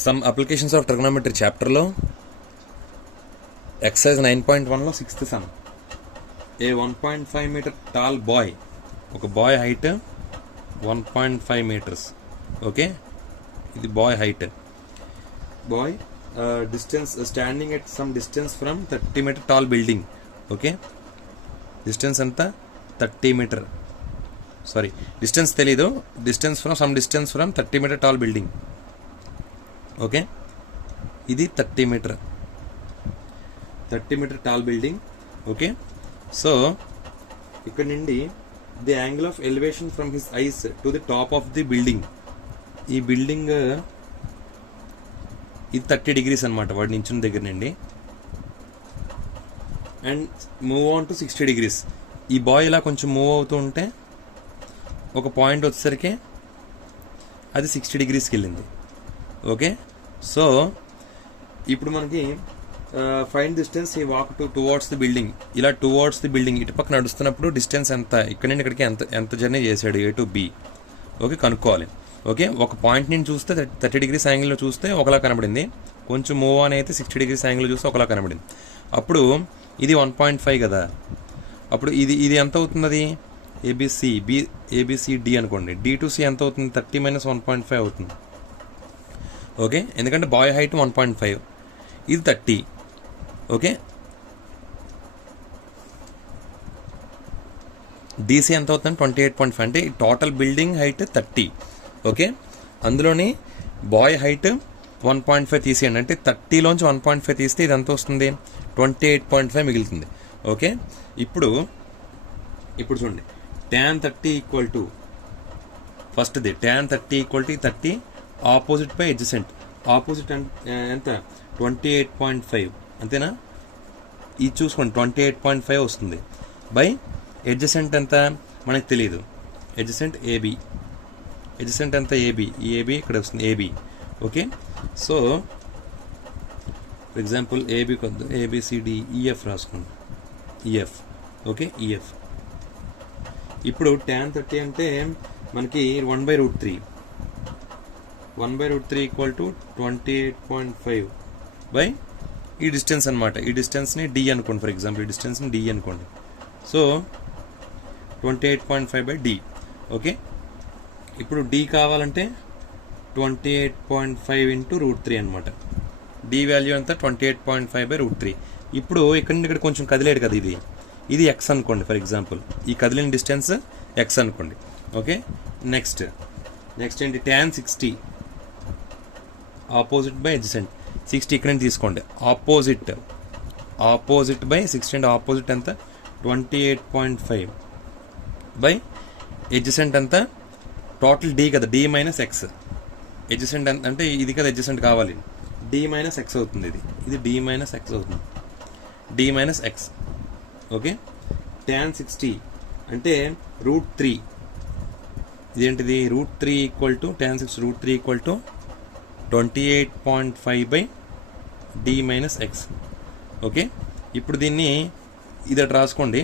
Some applications of trigonometry చాప్టర్లో exercise 9.1లో 6th sum. A 1.5 meter tall boy, ఒక boy height 1.5 meters. Okay, ఇది boy height. Boy distance standing at some distance from 30 meter tall building. Okay, distance ఎంత? 30 meter. Sorry, distance తెలీదు. Distance from some distance from 30 meter tall building. Okay, ఇది 30 meter tall building. Okay, so ఇక్కడ నుండి the angle of elevation from his eyes to the top of the building. ఈ building ఇది 30 degrees అనమాట, వాడి నించున్న దగ్గర నుండి. And move on to 60 degrees. ఈ బాయ్ ఇలా కొంచెం మూవ్ అవుతూ ఉంటే ఒక పాయింట్ వచ్చేసరికి అది 60 degreesకి వెళ్ళింది. ఓకే, సో ఇప్పుడు మనకి ఫైండ్ డిస్టెన్స్ ఈ వాక్ టువర్డ్స్ ది బిల్డింగ్. ఇలా టువర్డ్స్ ది బిల్డింగ్ ఇటు పక్క నడుస్తున్నప్పుడు డిస్టెన్స్ ఎంత, ఇక్కడ నుండి ఇక్కడికి ఎంత జర్నీ చేశాడు ఏ టు బి. ఓకే, కనుక్కోవాలి. ఓకే, ఒక పాయింట్ నుంచి చూస్తే 30 degrees యాంగిల్లో చూస్తే ఒకలా కనబడింది, కొంచెం మూవ్ ఆన్ అయితే 60 degrees యాంగిల్లో చూస్తే ఒకలా కనబడింది. అప్పుడు ఇది 1.5 కదా, అప్పుడు ఇది ఎంత అవుతుంది? అది ఏబిసిడి అనుకోండి. డి టు సి ఎంత అవుతుంది? 30 - 1.5 అవుతుంది. ఓకే, ఎందుకంటే బాయ్ హైట్ 1.5, ఇది 30. ఓకే, డీసీ ఎంత అవుతుంది? 28.5. అంటే ఈ టోటల్ బిల్డింగ్ హైట్ 30. ఓకే, అందులోని బాయ్ హైట్ 1.5 తీసేయండి. అంటే 30లోంచి 1.5 తీస్తే ఇది ఎంత వస్తుంది? 28.5 మిగులుతుంది. ఓకే, ఇప్పుడు చూడండి, tan 30 ఈక్వల్ టు ఫస్ట్ది. tan 30 equal to 30 opposite by adjacent. Opposite ఎంత? 28.5. అంతేనా? ఇది చూసుకోండి, 28.5 వస్తుంది. బై ఎడ్జసెంట్ ఎంత మనకు తెలియదు. Adjacent AB. ఎడ్జసెంట్ ఎంత? ఏబి. ఈ ఏబి ఇక్కడ వస్తుంది, AB. Okay, so for example AB కొద్దు, ఏబిసిడి ఈఎఫ్ రాసుకోండి. ఈఎఫ్. Okay, EF. ఇప్పుడు tan 30 అంటే మనకి 1/√3. 1/√3 ఈక్వల్ టు 28.5 బై ఈ డిస్టెన్స్ అనమాట. ఈ డిస్టెన్స్ని డి అనుకోండి. ఫర్ ఎగ్జాంపుల్ ఈ డిస్టెన్స్ని డి అనుకోండి. So 28.5 by D. ఓకే, ఇప్పుడు డి కావాలంటే 28.5 × √3 అనమాట. డి వాల్యూ అంతా 28.5/√3. ఇప్పుడు ఇక్కడ నుండి ఇక్కడ కొంచెం కదిలేడు కదా, ఇది ఎక్స్ అనుకోండి. ఫర్ ఎగ్జాంపుల్ ఈ కదిలిన డిస్టెన్స్ ఎక్స్ అనుకోండి. ఓకే, నెక్స్ట్ ఏంటి? tan 60 opposite by adjacent. 60 ఇక్కడ నుంచి తీసుకోండి. ఆపోజిట్ బై 60 అంటే ఆపోజిట్ ఎంత? 28.5 బై ఎడ్జసెంట్ ఎంత? టోటల్ డి కదా, డి మైనస్ ఎక్స్. ఎడ్జసెంట్ ఎంత అంటే ఇది కదా, ఎడ్జసెంట్ కావాలి. డి మైనస్ ఎక్స్ అవుతుంది. ఇది డి మైనస్ ఎక్స్ అవుతుంది. D minus X. Okay, tan 60 అంటే √3. ఇదేంటిది? √3 equal to tan 60 √3 equal to 28.5 by d minus X. Okay, ఇప్పుడు దీన్ని ఇది రాసుకోండి.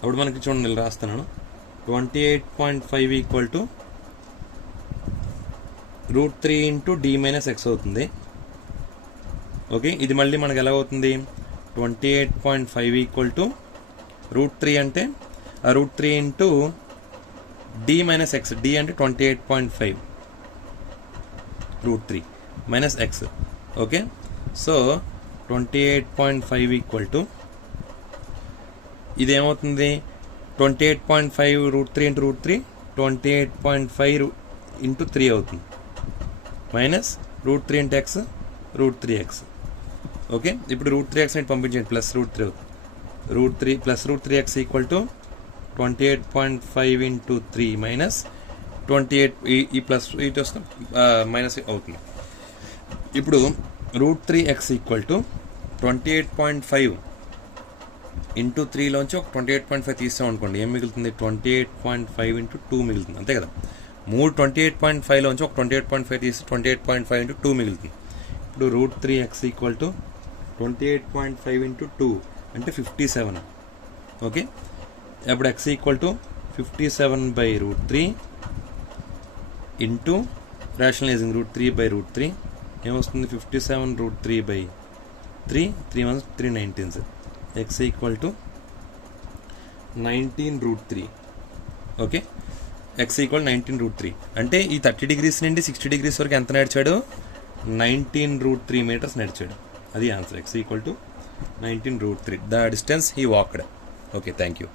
అప్పుడు మనకి చూడండి, నేను రాస్తున్నాను. 28.5 equal to √3 × d minus x అవుతుంది. ఓకే, ఇది మళ్ళీ మనకు ఎలా అవుతుంది? 28.5 ఈక్వల్ టు √3 అంటే √3 × డి మైనస్ ఎక్స్. డి అంటే 28.5 √3 minus X. Okay, so 28.5 equal to ఇదేమవుతుంది? 28.5 √3 × √3 28.5 × 3 అవుతుంది. Minus √3 × X √3x. ఓకే, ఇప్పుడు √3x ని పంపించండి. Plus √3 plus √3x equal to 28.5 × 3 minus 28. ఈ ప్లస్ ఇటు వస్తే మైనస్ అవుతుంది. ఇప్పుడు √3x ఈక్వల్ టు 28.5 × 3లోంచి ఒక 28.5 తీస్తాం అనుకోండి. ఏం మిగులుతుంది? 28.5 × 2 మిగులుతుంది. అంతే కదా, 28.5లోంచి ఒక 28.5 తీస్తే 28.5 × 2 మిగులుతుంది. ఇప్పుడు √3x ఈక్వల్ టు 28.5 × 2 అంటే 57. ఓకే, అప్పుడు x equal to 57/√3 into rationalizing √3/√3 ఏమొస్తుంది 57√3/3 3 1 3 19 x equal to 19√3. Okay, x equal 19√3 అంటే ఈ 30 degrees నుండి 60 degrees వరకు ఎంత నడిచాడు? 19√3 meters నడిచాడు. అది answer. X equal to 19√3 the distance he walked. Okay, thank you.